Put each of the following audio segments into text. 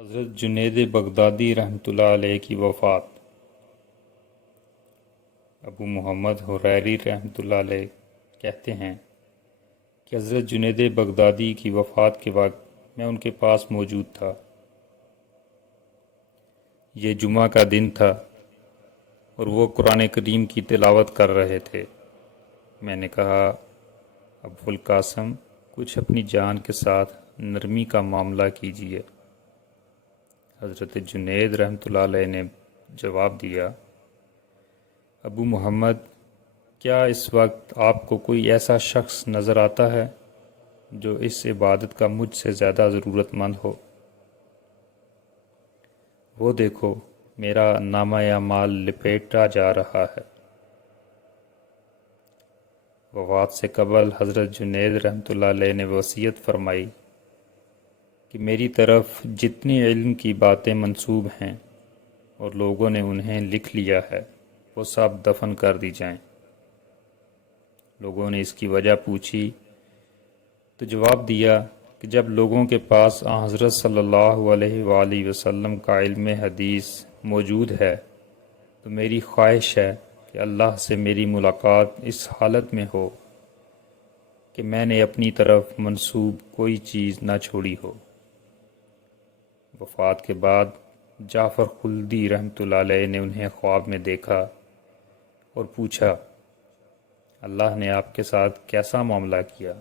حضرت جنید بغدادی رحمۃ اللہ علیہ کی وفات۔ ابو محمد حریری رحمۃ اللہ علیہ کہتے ہیں کہ حضرت جنید بغدادی کی وفات کے وقت میں ان کے پاس موجود تھا۔ یہ جمعہ کا دن تھا اور وہ قرآن کریم کی تلاوت کر رہے تھے۔ میں نے کہا، ابو القاسم، کچھ اپنی جان کے ساتھ نرمی کا معاملہ کیجیے۔ حضرت جنید رحمۃ اللہ علیہ نے جواب دیا، ابو محمد، کیا اس وقت آپ کو کوئی ایسا شخص نظر آتا ہے جو اس عبادت کا مجھ سے زیادہ ضرورت مند ہو؟ وہ دیکھو، میرا نامہ اعمال لپیٹا جا رہا ہے۔ وفات سے قبل حضرت جنید رحمۃ اللہ علیہ نے وصیت فرمائی کہ میری طرف جتنی علم کی باتیں منسوب ہیں اور لوگوں نے انہیں لکھ لیا ہے وہ سب دفن کر دی جائیں۔ لوگوں نے اس کی وجہ پوچھی تو جواب دیا کہ جب لوگوں کے پاس آن حضرت صلی اللہ علیہ وآلہ وسلم کا علم حدیث موجود ہے تو میری خواہش ہے کہ اللہ سے میری ملاقات اس حالت میں ہو کہ میں نے اپنی طرف منسوب کوئی چیز نہ چھوڑی ہو۔ وفات کے بعد جعفر خلدی رحمۃ اللہ علیہ نے انہیں خواب میں دیکھا اور پوچھا، اللہ نے آپ کے ساتھ کیسا معاملہ کیا؟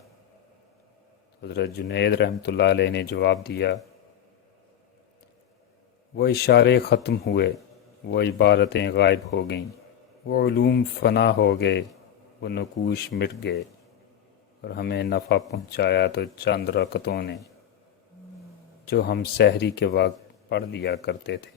حضرت جنید رحمۃ اللہ علیہ نے جواب دیا، وہ اشارے ختم ہوئے، وہ عبارتیں غائب ہو گئیں، وہ علوم فنا ہو گئے، وہ نقوش مٹ گئے، اور ہمیں نفع پہنچایا تو چند رکعتوں نے جو ہم سحری کے وقت پڑھ لیا کرتے تھے۔